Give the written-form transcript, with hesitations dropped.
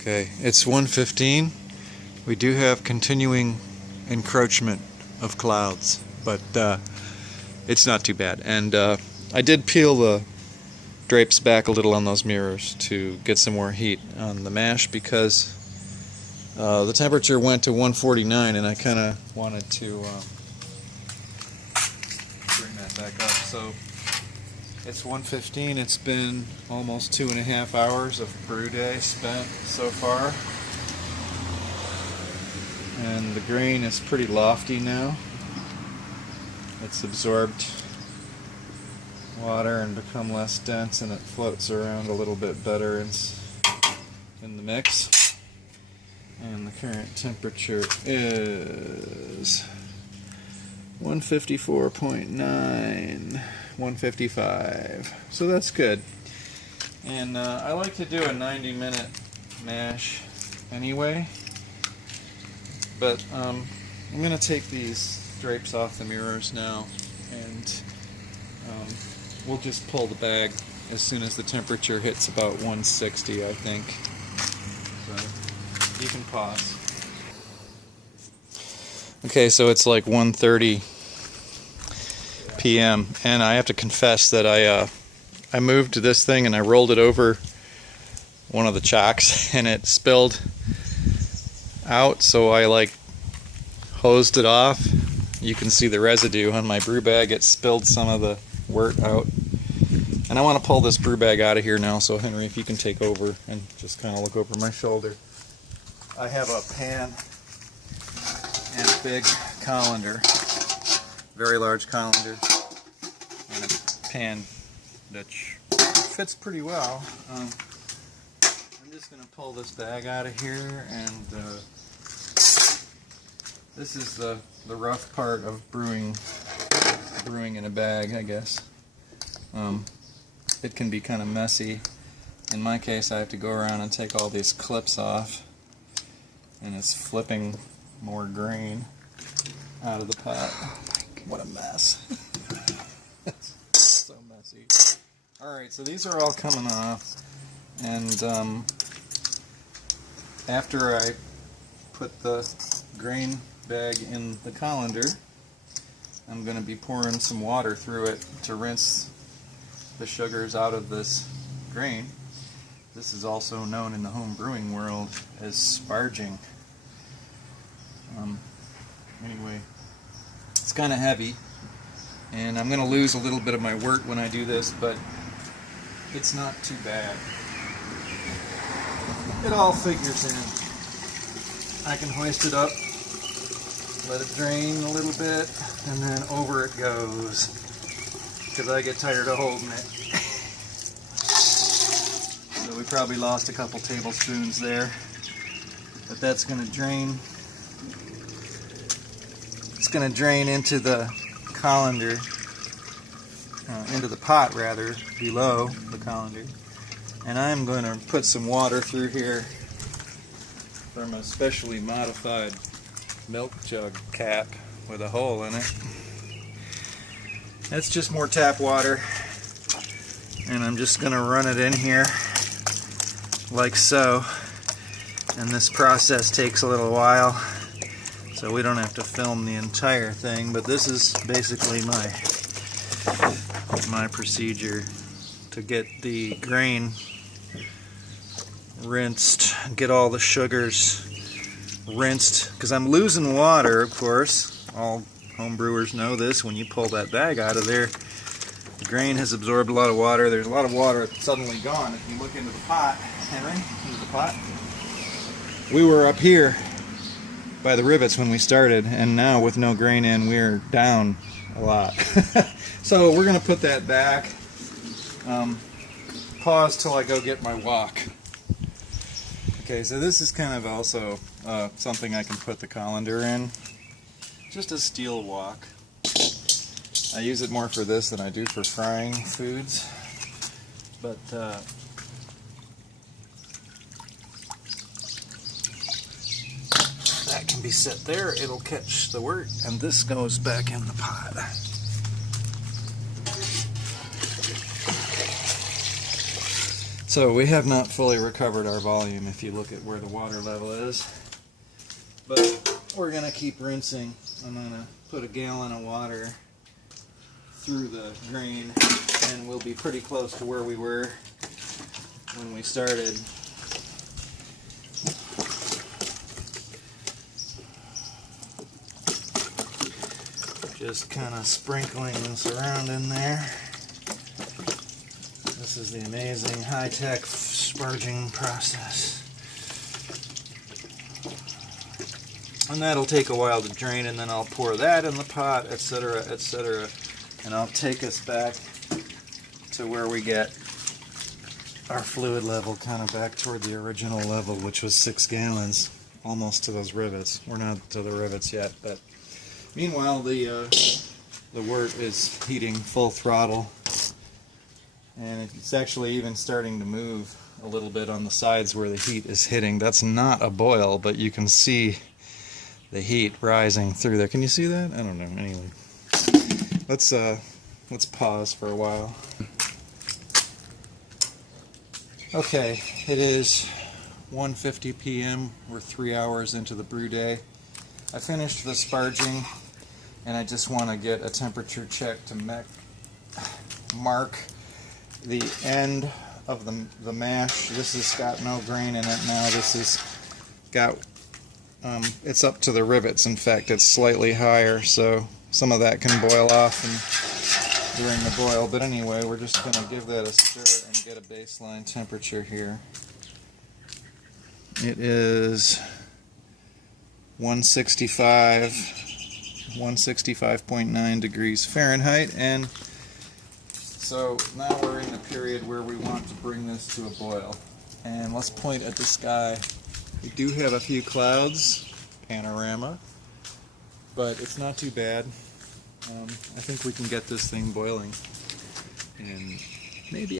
Okay, it's 1:15. We do have continuing encroachment of clouds, but it's not too bad. And I did peel the drapes back a little on those mirrors to get some more heat on the mash because the temperature went to 149 and I kind of wanted to bring that back up. So it's 1:15. It's been almost 2.5 hours of brew day spent so far, and the grain is pretty lofty now. It's absorbed water and become less dense, and it floats around a little bit better in the mix. And the current temperature is 154.9, 155. So that's good. And I like to do a 90-minute mash anyway. But I'm going to take these drapes off the mirrors now, and we'll just pull the bag as soon as the temperature hits about 160, I think. So you can pause. Okay, so it's like 1:30 p.m. and I have to confess that I moved this thing and I rolled it over one of the chocks and it spilled out, so I like hosed it off. You can see the residue on my brew bag. It spilled some of the wort out, and I want to pull this brew bag out of here now. So Henry, if you can take over and just kind of look over my shoulder. I have a pan and a big colander, very large colander, and a pan that fits pretty well. I'm just going to pull this bag out of here, and this is the rough part of brewing in a bag, I guess. It can be kind of messy. In my case, I have to go around and take all these clips off, and it's flipping more grain out of the pot. Oh my God, what a mess. It's so messy. Alright, so these are all coming off, and after I put the grain bag in the colander, I'm going to be pouring some water through it to rinse the sugars out of this grain. This is also known in the home brewing world as sparging. Anyway, it's kind of heavy, and I'm going to lose a little bit of my wort when I do this, but it's not too bad. It all figures in. I can hoist it up, let it drain a little bit, and then over it goes, because I get tired of holding it. So we probably lost a couple tablespoons there, but that's going to drain. It's going to drain into the colander, into the pot rather, below the colander. And I'm going to put some water through here from a specially modified milk jug cap with a hole in it. That's just more tap water, and I'm just going to run it in here like so. And this process takes a little while, so we don't have to film the entire thing, but this is basically my procedure to get the grain rinsed, get all the sugars rinsed, because I'm losing water, of course. All home brewers know this. When you pull that bag out of there, the grain has absorbed a lot of water. There's a lot of water suddenly gone. If you look into the pot, Henry, into the pot, we were up here by the rivets when we started, and now with no grain in, we're down a lot. So we're going to put that back. Pause till I go get my wok. Okay, so this is kind of also something I can put the colander in. Just a steel wok. I use it more for this than I do for frying foods. But that can be set there. It'll catch the wort, and this goes back in the pot. So we have not fully recovered our volume if you look at where the water level is. But we're going to keep rinsing. I'm going to put a gallon of water through the drain and we'll be pretty close to where we were when we started. Just kind of sprinkling this around in there. This is the amazing high-tech sparging process. And that'll take a while to drain, and then I'll pour that in the pot, etc., etc. And I'll take us back to where we get our fluid level kind of back toward the original level, which was 6 gallons, almost to those rivets. We're not to the rivets yet, but meanwhile the wort is heating full throttle, and it's actually even starting to move a little bit on the sides where the heat is hitting. That's not a boil, but you can see the heat rising through there. Can you see that? I don't know. Anyway, let's pause for a while. Okay, it is 1:50 p.m. We're 3 hours into the brew day. I finished the sparging, and I just want to get a temperature check to mark the end of the mash. This has got no grain in it now. This has got, it's up to the rivets. In fact, it's slightly higher, so some of that can boil off during the boil. But anyway, we're just going to give that a stir and get a baseline temperature here. It is 165.9 degrees Fahrenheit, and so now we're in the period where we want to bring this to a boil. And let's point at the sky. We do have a few clouds, panorama, but it's not too bad. I think we can get this thing boiling, and maybe